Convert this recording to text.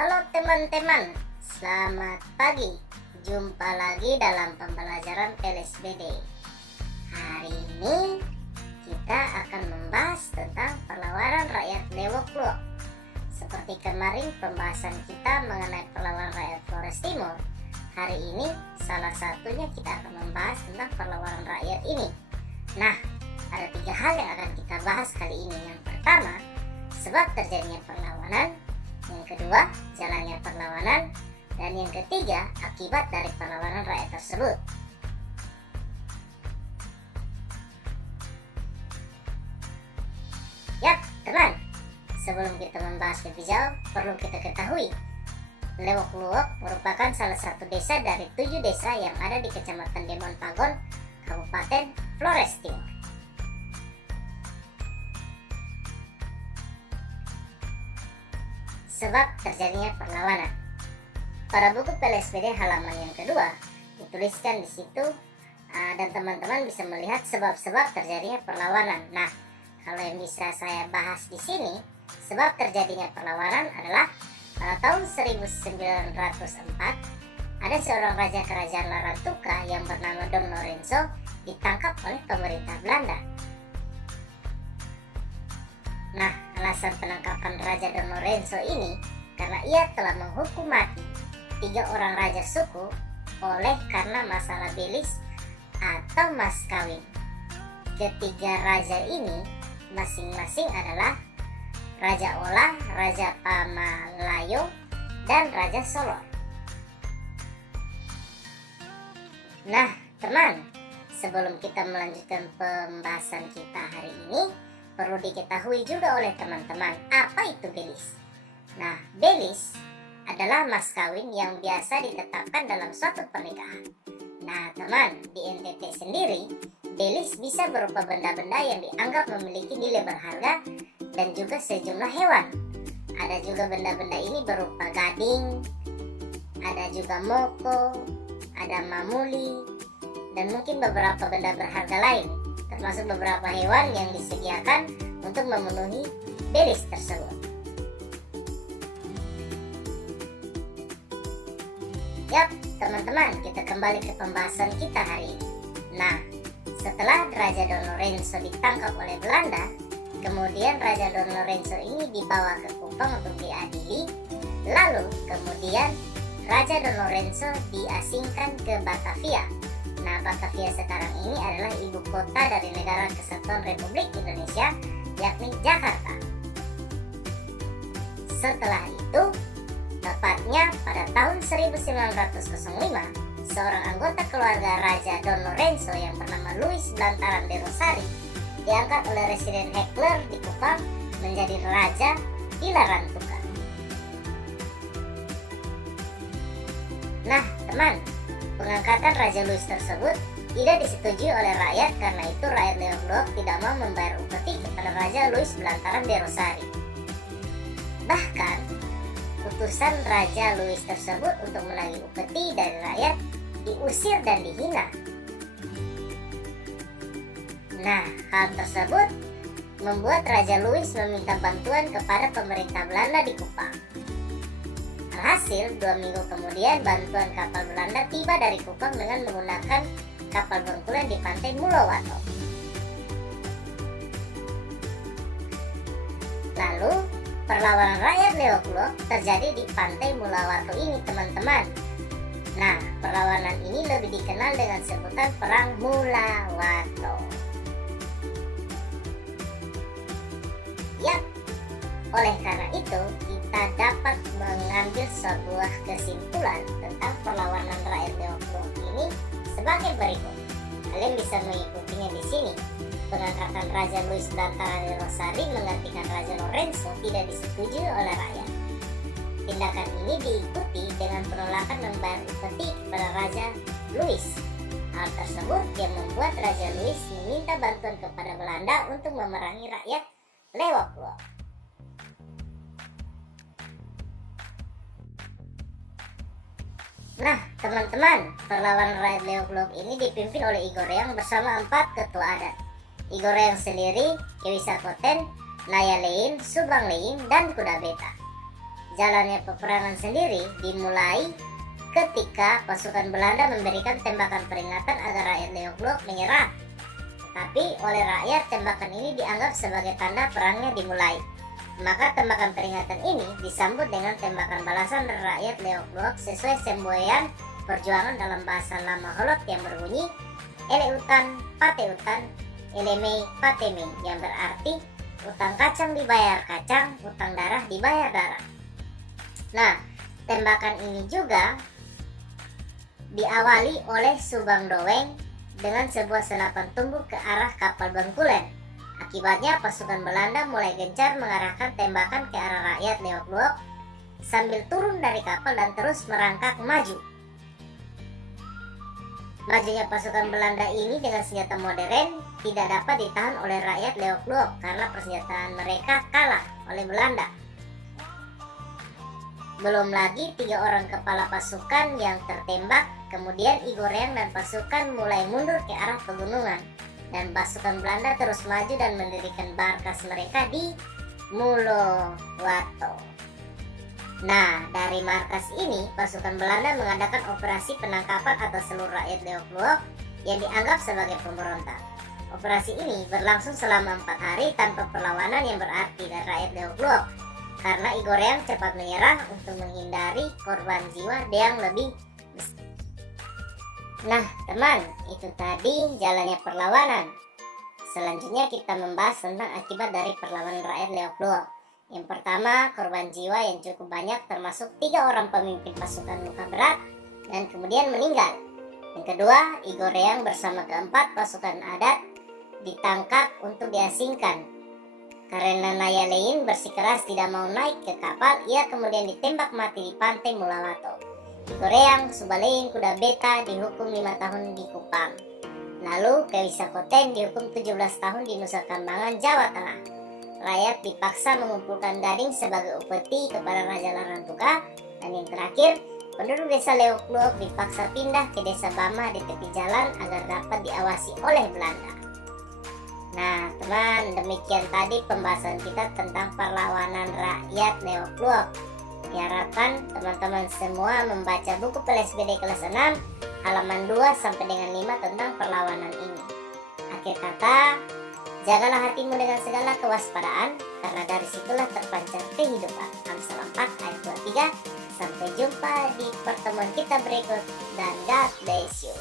Halo teman-teman, selamat pagi. Jumpa lagi dalam pembelajaran PLSBD. Hari ini kita akan membahas tentang perlawanan rakyat Lewok Luok. Seperti kemarin pembahasan kita mengenai perlawanan rakyat Flores Timur, hari ini salah satunya kita akan membahas tentang perlawanan rakyat ini. Nah, ada 3 hal yang akan kita bahas kali ini. Yang pertama, sebab terjadinya perlawanan. Yang kedua, jalannya perlawanan. Dan yang ketiga, akibat dari perlawanan rakyat tersebut. Yap, teman, sebelum kita membahas lebih jauh, perlu kita ketahui Lewok Luok merupakan salah satu desa dari 7 desa yang ada di Kecamatan Demon Pagon, Kabupaten Flores Timur. Sebab terjadinya perlawanan. Pada buku PLSBD halaman yang kedua dituliskan di situ, dan teman-teman bisa melihat sebab-sebab terjadinya perlawanan. Nah, kalau yang bisa saya bahas di sini, sebab terjadinya perlawanan adalah pada tahun 1904 ada seorang raja kerajaan Larantuka yang bernama Don Lorenzo ditangkap oleh pemerintah Belanda. Nah, alasan penangkapan Raja Don Lorenzo ini karena ia telah menghukum mati 3 orang raja suku oleh karena masalah belis atau mas kawin. Ketiga raja ini masing-masing adalah Raja Olah, Raja Pamalayo, dan Raja Solor. Nah, teman, sebelum kita melanjutkan pembahasan kita hari ini, perlu diketahui juga oleh teman-teman, apa itu belis? Nah, belis adalah mas kawin yang biasa ditetapkan dalam suatu pernikahan. Nah, teman, di NTT sendiri, belis bisa berupa benda-benda yang dianggap memiliki nilai berharga dan juga sejumlah hewan. Ada juga benda-benda ini berupa gading, ada juga moko, ada mamuli, dan mungkin beberapa benda berharga lain, termasuk beberapa hewan yang disediakan untuk memenuhi belis tersebut. Yap, teman-teman, kita kembali ke pembahasan kita hari ini. Nah, setelah Raja Don Lorenzo ditangkap oleh Belanda, kemudian Raja Don Lorenzo ini dibawa ke Kupang untuk diadili. Lalu kemudian Raja Don Lorenzo diasingkan ke Batavia. Nah, Batavia sekarang ini adalah ibu kota dari Negara Kesatuan Republik Indonesia, yakni Jakarta. Setelah itu, tepatnya pada tahun 1905, seorang anggota keluarga Raja Don Lorenzo yang bernama Luis Blantaran de Rosari diangkat oleh Residen Heckler di Kupang menjadi raja di Larantuka. Nah, teman, pengangkatan Raja Luis tersebut tidak disetujui oleh rakyat, karena itu rakyat Lewok Luok tidak mau membayar upeti kepada Raja Luis Blantaran de Rosari. Bahkan, putusan Raja Luis tersebut untuk menagih upeti dari rakyat diusir dan dihina. Nah, hal tersebut membuat Raja Luis meminta bantuan kepada pemerintah Belanda di Kupang. Alhasil, 2 minggu kemudian bantuan kapal Belanda tiba dari Kupang dengan menggunakan kapal Bengkulen di pantai Mulawato. Lalu, perlawanan rakyat Lewok Luok terjadi di pantai Mulawato ini, teman-teman. Nah, perlawanan ini lebih dikenal dengan sebutan Perang Mulawato. Yap, oleh karena itu kita dapat mengambil sebuah kesimpulan tentang perlawanan rakyat Lewok Luok ini sebagai berikut. Kalian bisa mengikutinya di sini. Pengangkatan Raja Luis Blantaran de Rosari menggantikan Raja Lorenzo tidak disetujui oleh rakyat. Tindakan ini diikuti dengan penolakan membayar upeti kepada Raja Luis. Hal tersebut yang membuat Raja Luis meminta bantuan kepada Belanda untuk memerangi rakyat Lewok Luok. Nah, teman-teman, perlawanan rakyat Lewok Luok ini dipimpin oleh Igor Reang bersama 4 ketua adat. Igor Reang sendiri, Kewi Sakoten, Naya Lein, Subang Lein, dan Kuda Beta. jalannya peperangan sendiri dimulai ketika pasukan Belanda memberikan tembakan peringatan agar rakyat Leeuwenhoek menyerah. Tetapi oleh rakyat tembakan ini dianggap sebagai tanda perangnya dimulai. Maka tembakan peringatan ini disambut dengan tembakan balasan dari rakyat Leeuwenhoek sesuai semboyan perjuangan dalam bahasa lama Holot yang berbunyi ele utan pate utan ele mei pate mei, yang berarti utang kacang dibayar kacang, utang darah dibayar darah. Nah, tembakan ini juga diawali oleh Subang Doweng dengan sebuah senapan tumbuk ke arah kapal Bengkulen. Akibatnya pasukan Belanda mulai gencar mengarahkan tembakan ke arah rakyat Leeuwenhoek sambil turun dari kapal dan terus merangkak maju. Majunya pasukan Belanda ini dengan senjata modern tidak dapat ditahan oleh rakyat Leeuwenhoek karena persenjataan mereka kalah oleh Belanda. Belum lagi 3 orang kepala pasukan yang tertembak. Kemudian Igoreang dan pasukan mulai mundur ke arah pegunungan, dan pasukan Belanda terus maju dan mendirikan markas mereka di Mulawato. Nah, dari markas ini pasukan Belanda mengadakan operasi penangkapan atas seluruh rakyat Leeuwenhoek yang dianggap sebagai pemberontak. Operasi ini berlangsung selama 4 hari tanpa perlawanan yang berarti dari rakyat Leeuwenhoek, karena Igoreang cepat menyerah untuk menghindari korban jiwa yang lebih besar. Nah teman, itu tadi jalannya perlawanan. Selanjutnya kita membahas tentang akibat dari perlawanan rakyat Leeuwenhoek. Yang pertama, korban jiwa yang cukup banyak termasuk 3 orang pemimpin pasukan luka berat dan kemudian meninggal. Yang kedua, Igoreang bersama keempat pasukan adat ditangkap untuk diasingkan. Karena Nayalein bersikeras tidak mau naik ke kapal, ia kemudian ditembak mati di pantai Mulawato. Igoreang, Subalein, Kuda Beta dihukum 5 tahun di Kupang. Lalu Kewisa Koten dihukum 17 tahun di Nusa Kambangan, Jawa Tengah. Rakyat dipaksa mengumpulkan gading sebagai upeti kepada Raja Larantuka. Dan yang terakhir, penduduk desa Leeuwenhoek dipaksa pindah ke desa Bama di tepi jalan agar dapat diawasi oleh Belanda. Nah teman, demikian tadi pembahasan kita tentang perlawanan rakyat Leeuwenhoek. Diharapkan teman-teman semua membaca buku PLSBD kelas 6 halaman 2 sampai dengan 5 tentang perlawanan ini. Akhir kata, jagalah hatimu dengan segala kewaspadaan, karena dari situlah terpancar kehidupan. Amsal 4 ayat 23. Sampai jumpa di pertemuan kita berikut, dan God bless you.